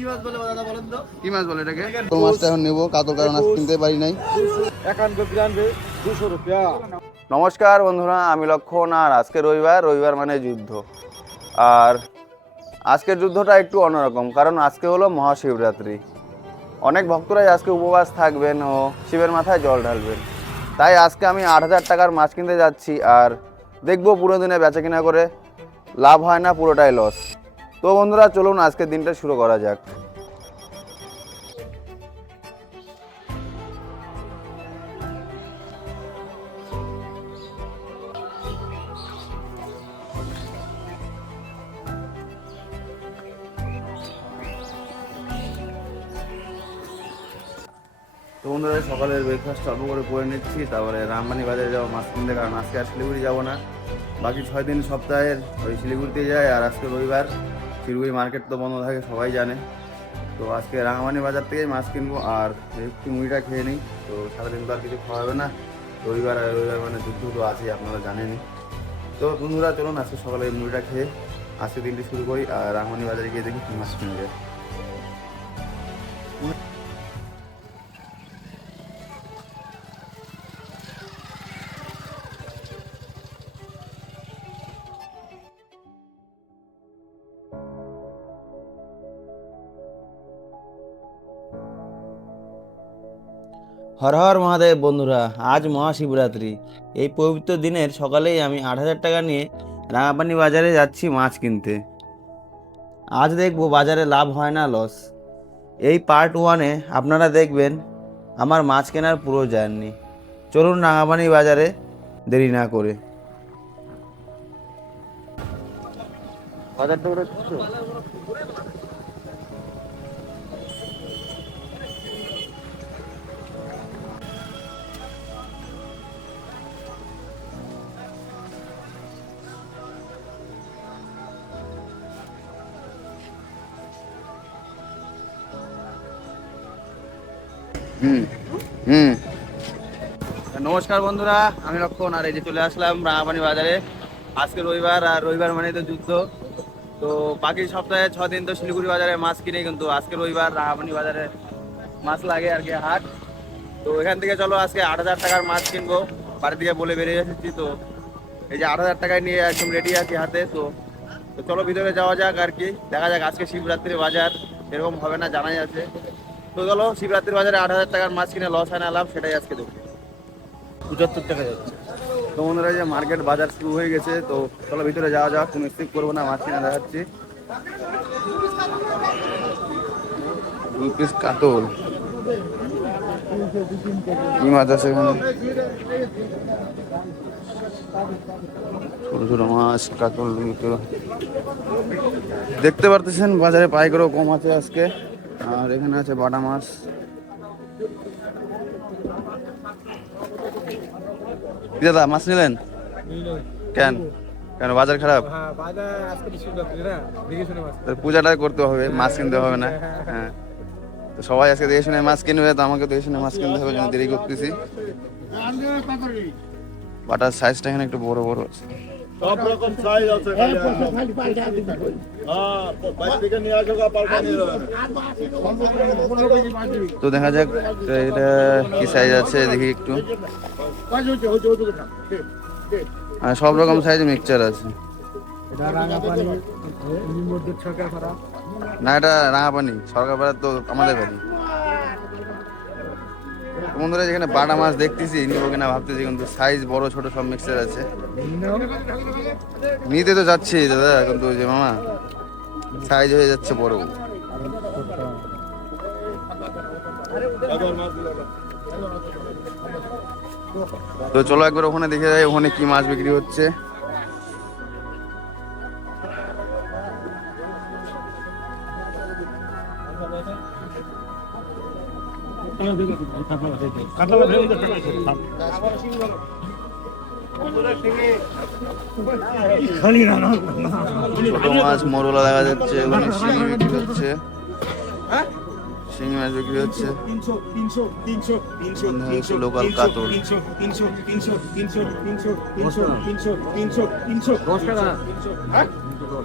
কি মাছ বলে দাদা বলেন তো? কি মাছ বলে এটাকে? কোন মাছটা এখন নেবো, কাতল কারণ আজ কিনতে পারি নাই। 200 টাকা। নমস্কার বন্ধুরা, আমি লক্ষণ। আর আজকে রবিবার মানে যুদ্ধ। আর আজকের যুদ্ধটা একটু অন্যরকম, কারণ আজকে হলো মহাশিবরাত্রি। অনেক ভক্তরাই আজকে উপবাস থাকবেন ও শিবের মাথায় জল ঢালবেন। তাই আজকে আমি 8,000 টাকার মাছ কিনতে যাচ্ছি, আর দেখবো পুরো দিনে বেচা কিনা করে লাভ হয় না পুরোটাই লস। তো বন্ধুরা চলুন আজকের দিনটা শুরু করা যাক। তো বন্ধুরা সকালের ব্রেকফাস্ট অল্প করে নিচ্ছি, তারপরে রামবানি বাজারে যাবো মাছ কিনতে, কারণ আজকে আর শিলিগুড়ি যাবো না। বাকি 6 দিন সপ্তাহের ওই শিলিগুড়িতে যায়, আর আজকে রবিবার, শিলিগুড়ি মার্কেট তো বন্ধ থাকে সবাই জানে। তো আজকে রাঙামানি বাজার থেকেই মাছ কিনবো, আর একটু মুড়িটা খেয়ে নিই। তো সারাদিন তো আর কিছু খাওয়া হবে না, রবিবার মানে যুদ্ধ তো আছেই, আপনারা জানেনই। তো বন্ধুরা চলুন আজকে সকালে মুড়িটা খেয়ে আজকে দিনটি শুরু করি, আর রাঙামানি বাজারে গিয়ে দেখি কী মাছ কিনে যায়। হর হর মহাদেব বন্ধুরা, আজ মহাশিবরাত্রি। এই পবিত্র দিনের সকালেই আমি 8,000 টাকা নিয়ে রাঙাপানি বাজারে যাচ্ছি মাছ কিনতে। আজ দেখবো বাজারে লাভ হয় না লস। এই পার্ট 1-এ আপনারা দেখবেন আমার মাছ কেনার পুরো জার্নি। চলুন রাঙাপানি বাজারে, দেরি না করে। বাজারটা ওটা হুম হুম নমস্কার বন্ধুরা, আমি লক্ষণ। আর এই যে চলে আসলাম রাঙাপানি বাজারে। আজকে রবিবার, আর রবিবার মানে তো যুদ্ধ। তো বাকি সপ্তাহে 6 দিন তো শিলিগুড়ি বাজারে মাছ কিনে, কিন্তু আজকে রবিবার রাঙাপানি বাজারে মাছ লাগে আর কি, হাট। তো এখান থেকে চলো আজকে 8,000 টাকার মাছ কিনবো। বাড়ি থেকে বলে বেরিয়ে এসেছি। তো এই যে 8,000 টাকায় নিয়ে একদম রেডি আছি হাতে। তো তো চলো ভিতরে যাওয়া যাক, আর কি দেখা যাক। আজকে শিবরাত্রির বাজার, এরকম হবে না জানাই আছে। তো চলো শিবরাত্রির বাজারে 8,000 টাকার মাছ কিনে লস হয় না লাভ, সেটাই আজকে দেখো। 75 টাকা যাচ্ছে। তো বন্ধুরা যে মার্কেট বাজার শুরু হয়ে গেছে, তো চলো ভিতরে যাওয়া যাক। কোনো স্কিপ করবো না, মাছ কিনে দেখাচ্ছি। 2 পিস কাতল, কি মাছ আছে এখানে? ছোট ছোট মাছ, কাতল। দেখতে পারতেছেন বাজারে পাইকারও কম আছে আজকে। আর এখানে আছে বাটা মাছ। দাদা মাছ নিলেন কেন? কেন বাজার খারাপ? পূজাটা করতে হবে, মাছ কিনতে হবে না? হ্যাঁ, তো সবাই আজকে দেখে শুনে মাছ কিনবে, তো আমাকে দেখে শুনে মাছ কিনতে হবে, জন্য দেরি করতেছি। বাটার সাইজটা এখানে একটু বড় বড় আছে। সব রকম সাইজ আছে। হ্যাঁ, 22 থেকে নিয়ে আসো, পাল্টা নিয়ে যাবেন। তো দেখা যাক এটা কি সাইজ আছে, দেখি একটু। সব রকম সাইজ মিক্সচার আছে। না, এটা রাঙাপানি সরকারপাড়া, তো আমাদের বাড়ি। বন্ধুরা যেখানে বাটা মাছ দেখতেছি, নিবো কিনা ভাবতেছি, কিন্তু সাইজ বড় ছোট সব মিক্সচার আছে। নিতে তো যাচ্ছি দাদা, কিন্তু যে মামা সাইজ হয়ে যাচ্ছে বড়। তো চলো একবার ওখানে দেখে যাই, ওখানে কি মাছ বিক্রি হচ্ছে। ছোট মাছ মোরলা দেখা যাচ্ছে, ওখানে শিঙি বিক্রি হচ্ছে। শিঙি মাছ বিক্রি হচ্ছে, লোকাল কাতল।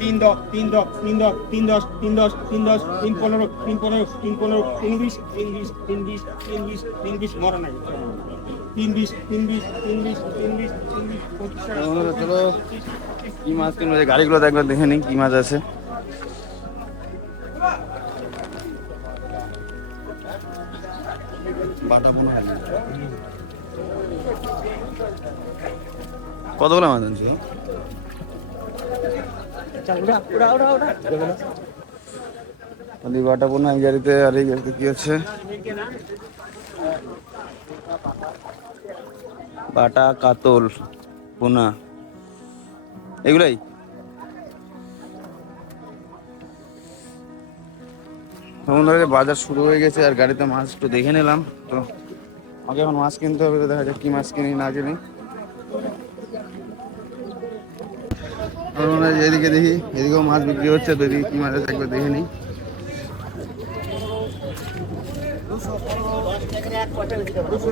তিন দশ তিন দশ তিন দশ তিন দশ তিন দশ তিন দশ তিন পনেরো তিন পনেরো তিন পনেরো তিন বিশ তিন বিশ তিন বিশ তিন বিশ তিন বিশ মরা নাই তিন বিশ তিন বিশ তিন বিশ তিন বিশ তিন বিশ চলো কি মাছ কিনবো, গাড়িগুলো একবার দেখে নিই কি মাছ আছে। কতগুলো মাছ আনছো? বাটা পোনা এই গাড়িতে, আর এই গাড়িতে কি আছে? বাটা, কাতল, পোনা এগুলাই। বাজার শুরু হয়ে গেছে আর গাড়িতে মাছ একটু দেখে নিলাম। তো আমাকে এখন মাছ কিনতে হবে, তো দেখা যাক কি মাছ কিনি না কিনি। এদিকে দেখি, এদিকেও মাছ বিক্রি হচ্ছে, তো এদিকে কি মাছ আছে একবার দেখে নিই।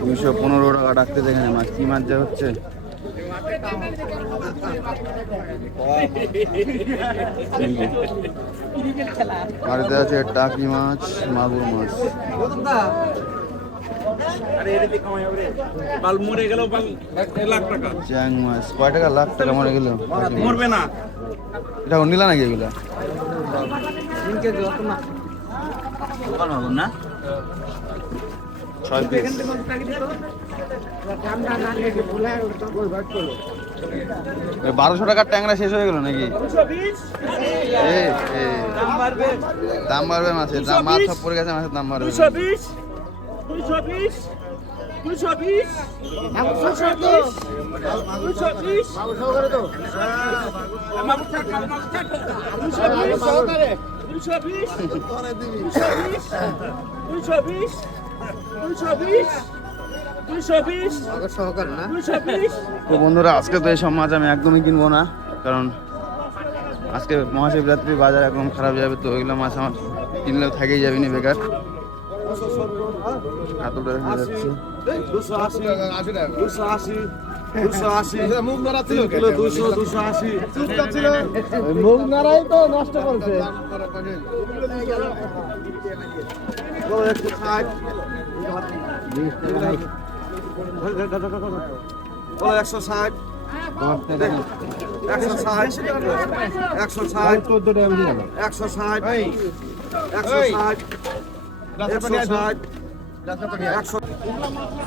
215 টাকা ডাকতে দেখেন মাছ, কি মাছ যা হচ্ছে। বাড়িতে আছে টাকি মাছ, মাগুর মাছ। চ্যাং মাছ কয় টাকা? লাখ টাকা মরে গেল। মরবে না, এটা নিলা নাকি এগুলা? না 6 পিস। 1200 টাকার ট্যাংরা শেষ হয়ে গেল নাকি? দাম বাড়বে মাছের দাম, মাছ সব পড়ে গেছে, মাছের দাম বাড়বে। 220 220 220 তো বন্ধুরা, আজকে তো এইসব মাছ আমি একদমই কিনবো না, কারণ আজকে মহাশিবরাত্রি, বাজার একদম খারাপ যাবে। তো ওইগুলো মাছ আমার কিনলেও থাকেই যাবে না, বেকার। কাতলটা দেখা যাচ্ছে 280 মুখ নাড়াই তো নষ্ট করছে। 160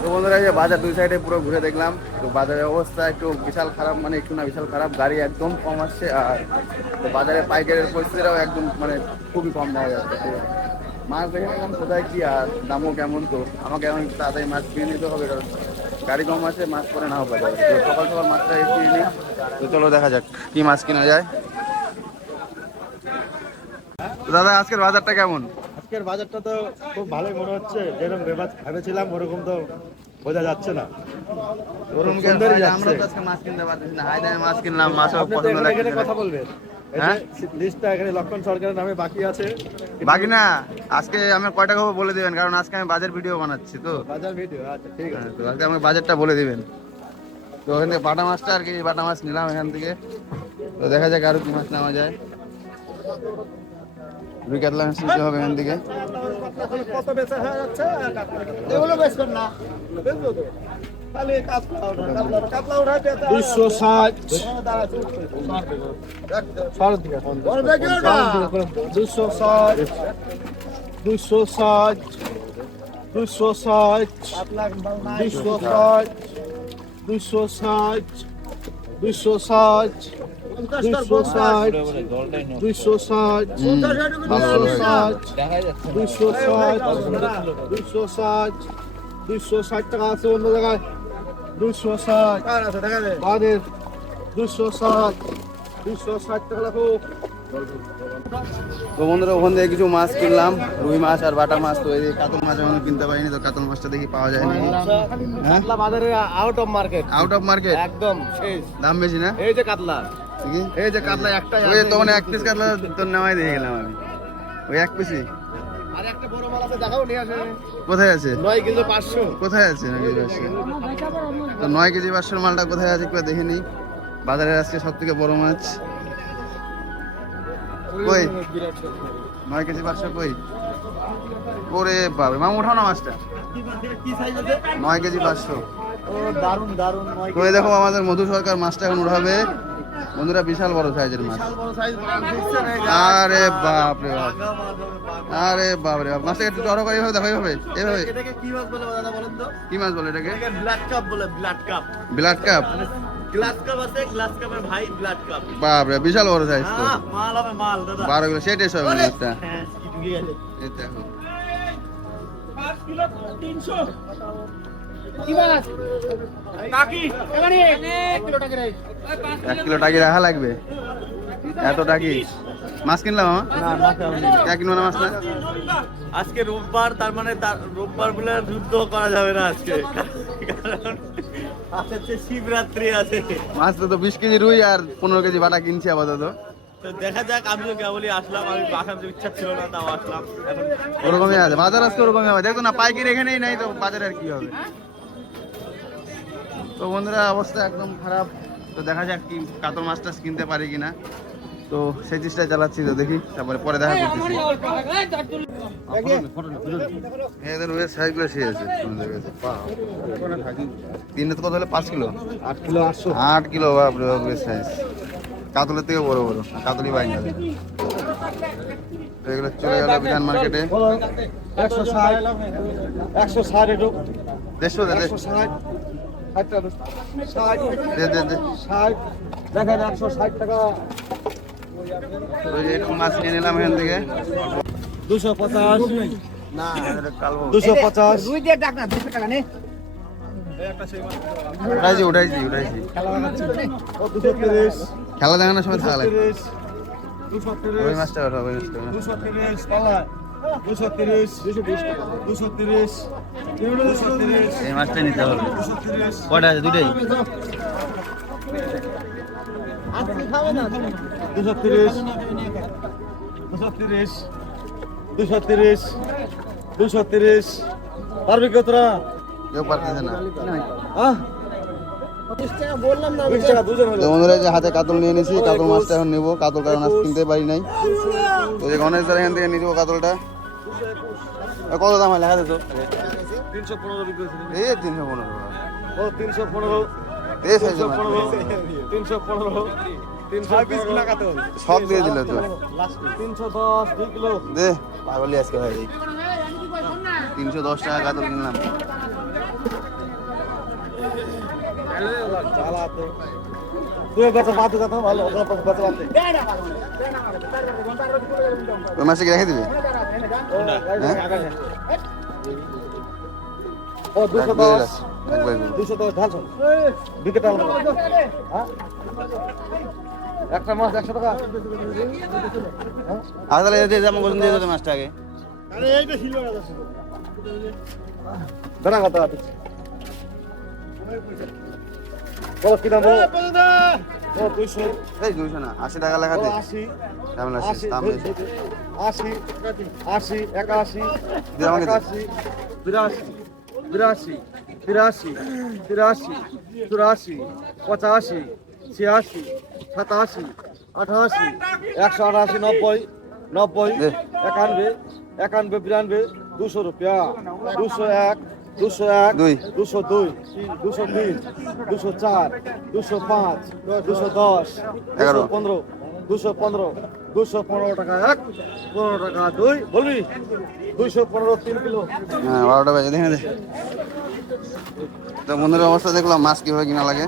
তো বন্ধুরা, এই যে বাজার দুই সাইডে পুরো ঘুরে দেখলাম। তো বাজারের অবস্থা একটু বিশাল খারাপ, মানে একটু না বিশাল খারাপ। গাড়ি একদম কম আসছে, আর বাজারে পাইকারের পরিস্থিতিটাও একদম মানে খুবই কম দেখা যাচ্ছে। তো মাছ দেখে নিলাম কোথায় কি আর দামও কেমন। তো আমাকে এখন তাড়াতাড়ি মাছ কিনে নিতে হবে, কারণ গাড়ি কম আছে, মাছ পরে নাও পাওয়া যাবে। তো সকাল সকাল মাছটা কিনে নিই। তো চলো দেখা যাক কি মাছ কিনা যায়। তো দাদা, আজকের বাজারটা কেমন? আজকের বাজারটা তো খুব ভালোই মনে হচ্ছে, যেরকম ভেবেছিলাম ওরকম তো বোঝা যাচ্ছে না। আমরা তো আজকে মাছ কিনতে পারতেছি না, হাই দামে মাছ কিনলাম, মাছও পছন্দ লাগছে না। কথা বলবেন, হ্যাঁ, লিস্টটা এখানে লক্ষণ সরকারের নামে বাকি আছে। বাকি না, আজকে আমি কয়টা খাবো বলে দিবেন, কারণ আজকে আমি বাজার ভিডিও বানাচ্ছি। তো বাজার ভিডিও, আচ্ছা ঠিক আছে। তো আজকে আমাকে বাজারটা বলে দিবেন। তো ওখান থেকে বাটা মাছটা আর কি, বাটা মাছ নিলাম এখান থেকে। তো দেখা যাক আরো কি মাছ নেওয়া যায়। রুই কাতলা মাছ নিতে হবে এখান থেকে। কত বেচা হয়ে যাচ্ছে? এগুলো বেচবেন না, বেচবো তো। খালি কাতলা উঠাই 260 টাকা আছে অন্য জায়গায়। 260 টাকা লাগো। তো বন্ধুরা, ওখান থেকে কিছু মাছ কিনলাম, রুই মাছ আর বাটা মাছ। তো এই কাতল মাছ এখন কিনতে পারিনি, তো কাতল মাছটা দেখি পাওয়া যায় নাকি। কাতলা বাজারে out of market, out of market, একদম শেষ। দাম বেশি না? এই যে কাতলা, ঠিকই। এই যে কাতলা একটাই ওই আছে। তখন এক পিস কাতলা তোর নেওয়াই দিয়ে গেলাম আমি, ওই এক পিসই। আর একটা বড় মাল আছে, দেখাও নিয়ে আসে। কোথায় আছে? 9 কেজি 500। কোথায় আছে 9 কেজি 500? তো 9 কেজি 500 মালটা কোথায় আছে একটু দেখে নিই। বাজারের আজকে সব থেকে বড় মাছ। কই 9 কেজি 500 কই? ওরে বাবা মামু উঠাও না মাছটা। কি সাইজ আছে? 9 কেজি 500। ও দারুন দারুন 9 তো এই দেখো আমাদের মধু সরকার মাছটা এখন উঠাবে। বন্ধুরা বিশাল বড় সাইজের মাছ। বিশাল বড় সাইজ মাছ দিচ্ছে না। আরে বাপ রে বাপ, আরে বাপ রে বাপ, মাছটাকে একটু জড়ো করে এইভাবে দেখো, এইভাবে এইভাবে। এটাকে কি মাছ বলে দাদা বলেন তো? কি মাছ বলে এটাকে? এটাকে ব্লাড কাপ বলে, blood carp. Blood carp. Glass cup আছে, গ্লাস কাপের ভাই ব্লাড কাপ। বাপ রে বিশাল বড় সাইজ তো। মাল হবে মাল দাদা। 12 কিলো সেটাই সব মাছটা। হ্যাঁ, কি ঢুকে গেছে। এই দেখো 5 কিলো 300 কি মাছ কাকি এখানে 1 কিলো টাকা রে 1 কিলো টাকি রাখা লাগবে। এত টাকি মাছ কিনলাম না মাছ হবে না। কে কিনবো না মাছ না? আজকে রোববার, তার মানে রোববার বলে যুদ্ধ করা যাবে না আজকে, কারণ আজকে শিবরাত্রি আছে। মাছ তো 20 কেজি রুই আর 15 কেজি বাটা কিনছি আপাতত। তো দেখা যাক, আমি তো কেবলই আসলাম, আমি আসার ইচ্ছা ছিল না, তাও আসলাম। এখন ওরকমই আছে বাজার, আজকে ওরকমই হবে। দেখো না পাইকারি এখানেই নাই তো বাজারে আর কি হবে। তো বন্ধুরা অবস্থা একদম খারাপ। তো দেখা যাক কি কাতল মাছ টাছ কিনতে পারি কিনা। তো সেই চেষ্টায় চালাচ্ছি, তো দেখি তারপরে পরে দেখা করতেছি। এদের ওয়েট সাইজগুলো সেই আছে তিনটে তো কত হলে 5 কিলো 8 কিলো 800। 8 কিলো বাপরে বাপ ওয়েট সাইজ। কাতলের থেকে বড় বড়, কাতলি বাইন যাবে। তো এগুলো চলে গেল বিধান মার্কেটে। 160 160 একটু 150 দে 160 60 দে দে দে। 60 দেখেন 160 টাকা। ওই যে এরকম মাছ নিয়ে নিলাম এখান থেকে। 250 না কালবো 250 রুই দিয়ে ডাক না 200 টাকা নে উঠাইছি ও 230 খেলা দেখানোর সময় থাকা লাগবে। 230 ওই মাছটা ওঠা, ওই মাছটা ওঠা। 230 পালা 230 220 টাকা 230 230 এই মাছটাই নিতে হবে। 230 কয়টা আছে? দুটোই। আজকে খাবে না 230 230 230 230 পারবি কতরা? কেউ পারতেছে না। হ্যাঁ 20 টাকা বললাম না, 20 টাকা দুজন হলো। তো বন্ধুরা এই যে হাতে কাতল নিয়ে নিয়েছি, কাতল মাছটা এখন নেবো। কাতল কারণ আজ কিনতে পারি নাই। তো এই গণেশ দ্বারা এখান থেকে নিয়ে যাবো কাতলটা। কত দাম হয় লেখা দে তো? 315 বিক্রি হয়েছে। এই 315 ও 315 এই সাইজের মাছ। 315 320 টাকা তো সব দিয়ে দিল তো। 310 2 কিলো। দে পাগলি আজকে ভাই। 310 টাকা কাতল কিনলাম। চালাতে তুই বেচা বাদ দাও, ভালো ওটা বেচা বাদ দে। ওই মাছটা কি রেখে দিবি? ও 210 একবার 210 ঢালছো বিকেট আলো। হ্যাঁ একটা মাছ 100 টাকা। আর তাহলে এই যে যেমন করে দিয়ে দিতে মাছটা আগে। আরে এইটা ছিল না দাদা, দাঁড়া কথা আছে। বলো কি দাম? ও 200 এই 200 না 80 টাকা লেখা দে। 80 কেমন আছে 80 দাম বেশি। 80 80 81 দে আমাকে দে। 81 82 83 84 84 85 86 87 88 188 90 90 দে। 91 91 92 200 रुपया 201 201 দুই। 202 203 204 205 210 11 215 215 215 টাকা 1 15 টাকা 2 বলবি 215 3 কিলো। হ্যাঁ 12টা বাজে দেখে দে। তো বন্ধুদের অবস্থা দেখলাম, মাছ কিভাবে কিনা লাগে।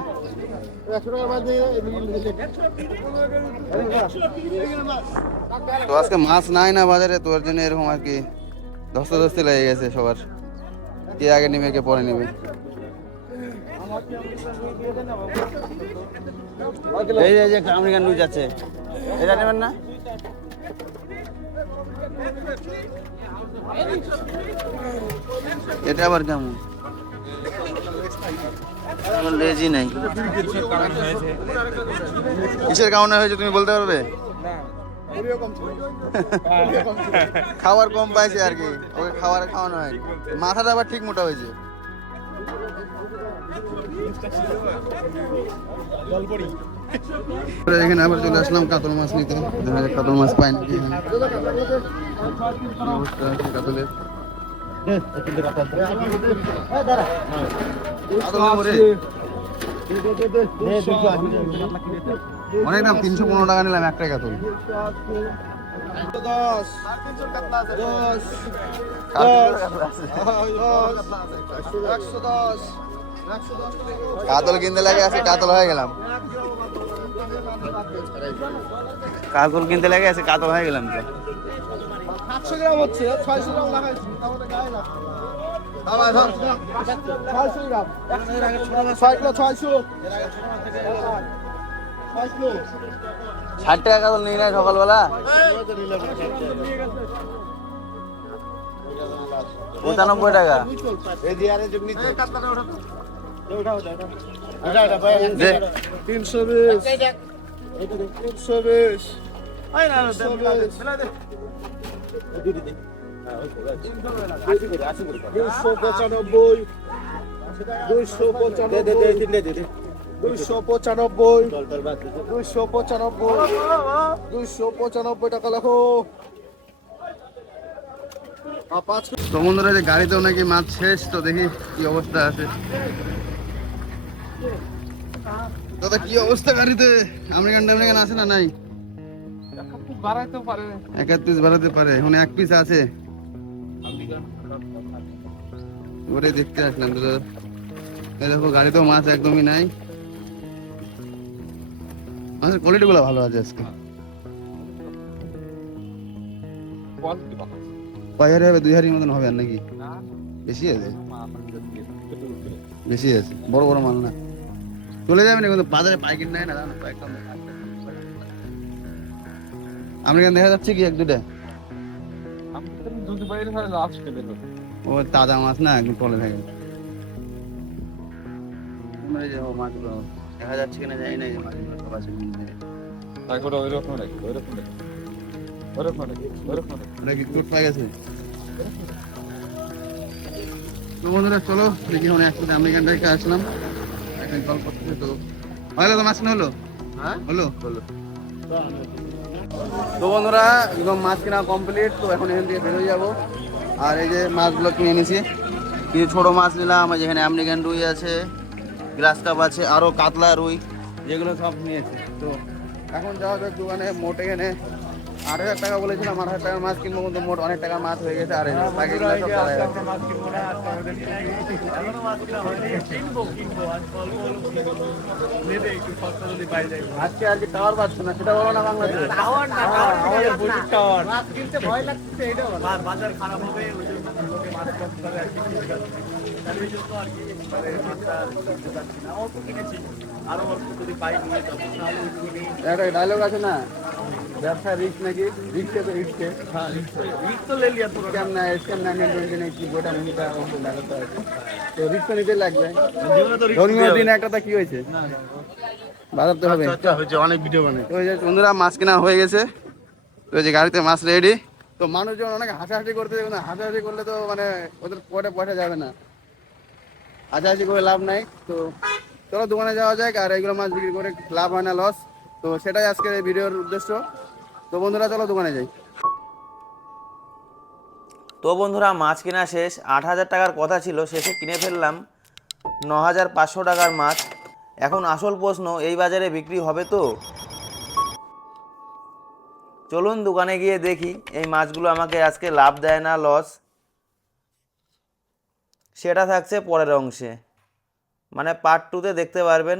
100 টাকা বাদ দিয়ে তো আজকে মাছ নাই না বাজারে, তোর জন্য এরকম আর কি ধস্তাধস্তি লেগে গেছে সবার। কে আগে নেবে কে পরে নেবে। এই যে আমেরিকান রুই যাচ্ছে, এটা নেবেন না? এটা আবার কেমন? লেজি নাই। কিসের কারণে হয়েছে তুমি বলতে পারবে? খাবার কম পাইছে আর কি, ওকে খাবার খাওয়ানো হয়। মাথাটা আবার ঠিক মোটা হয়েছে। জলপরি এখানে আবার চলে আসলাম কাতল মাছ নিতে, দেখা যাক কাতল মাছ পাই নাকি এখানে। কি অবস্থা আছে কাতলের? কাতল ওরে। অনেক দাম, 315 টাকা নিলাম একটাই কাতল। 10 110 কাতল কিনতে লাগে আছে, কাতল হয়ে গেলাম। কাতল কিনতে লাগে আছে, কাতল হয়ে গেলাম তো। 700 গ্রাম হচ্ছে, 600 গ্রাম লাগাইছি, তাহলে গায়ে না। 600 গ্রাম, 6 কিলো 600। 60 টাকা কাতল নিয়ে নেয় সকালবেলা। 95 টাকা। দে। 320 295 টাকা লেখো। তো বন্ধুরা, যে গাড়িতেও নাকি মাছ শেষ, তো দেখি কি অবস্থা আছে। দাদা কি অবস্থা গাড়িতে? আমেরিকান টামেরিকান আছে না নাই? এক পিস বাড়াতে পারে, এখন 1 পিস আছে। ওরে দেখতে আসলাম তো। এই দেখো গাড়িতেও মাছ একদমই নাই। মাছের কোয়ালিটি গুলো ভালো আছে আজকে। কয় হারি হবে? 2 হারির মতন হবে আর নাকি? বেশি আছে, বেশি আছে, বড় বড় মাল না। চলে যাবে না কিন্তু বাজারে পাইকারি নাই না, জানো তো একদম। আমেরিকান দেখা যাচ্ছে কি 1-2টা? ও তাজা মাছ না, একদম টলে থাকে। মাছগুলো দেখা যাচ্ছে কিনা জানি না, মাছগুলো সব আছে। তো বন্ধুরা চলো দেখি, এখন একসাথে আমেরিকান থেকে আসলাম, এখন কল করতেছে। তো হলো তো মাছ না হলো? হ্যাঁ হলো। তো বন্ধুরা একদম মাছ কেনা কমপ্লিট। তো এখন এখান থেকে বেরোয় যাবো। আর এই যে মাছগুলো কিনে নিয়েছি, কিছু ছোটো মাছ নিলাম, যেখানে আমেরিকান রুই আছে, গ্রাস কাপ আছে, আরও কাতলা রুই, যেগুলো সব নিয়েছি। তো এখন যাওয়া যাক দোকানে। মোট এখানে 8,000 টাকা বলেছিলাম, 8,000 টাকার মাছ কিনবো, কিন্তু মোট অনেক টাকার মাছ হয়ে গেছে। আর আজকে আর কি টাওয়ার পাচ্ছ না, সেটা বলো না বাংলাদেশে। একটা ডায়লগ আছে না, ব্যবসা রিস্ক নাকি? রিস্কে তো রিস্কে, রিস্ক তো লে লিয়া তো স্ক্যাম না, স্ক্যাম না নেই কি গোটা মুনিটা ডায়লগটা আছে। তো রিস্ক তো নিতে লাগবে। ধর্মীয় দিন একটা তা কি হয়েছে, বাজাতে হবে। অনেক ভিডিও বানাই। তো এই যে বন্ধুরা মাছ কেনা হয়ে গেছে। তো এই যে গাড়িতে মাছ রেডি। তো মানুষজন অনেক হাসাহাসি করতে যাবে না, হাসাহাসি করলে তো মানে ওদের পয়সা পয়সা যাবে না, হাসাহাসি করে লাভ নাই। তো চলো দোকানে যাওয়া যায়, আর এইগুলো মাছ বিক্রি করে লাভ হয় না লস। তো সেটাই আজকের এই ভিডিওর উদ্দেশ্য। তো বন্ধুরা চলো দোকানে যাই। তো বন্ধুরা মাছ কেনা শেষ। 8,000 টাকার কথা ছিল, শেষে কিনে ফেললাম 9,500 টাকার মাছ। এখন আসল প্রশ্ন, এই বাজারে বিক্রি হবে তো? চলুন দোকানে গিয়ে দেখি এই মাছগুলো আমাকে আজকে লাভ দেয় না লস। সেটা থাকছে পরের অংশে, মানে পার্ট 2-তে দেখতে পারবেন।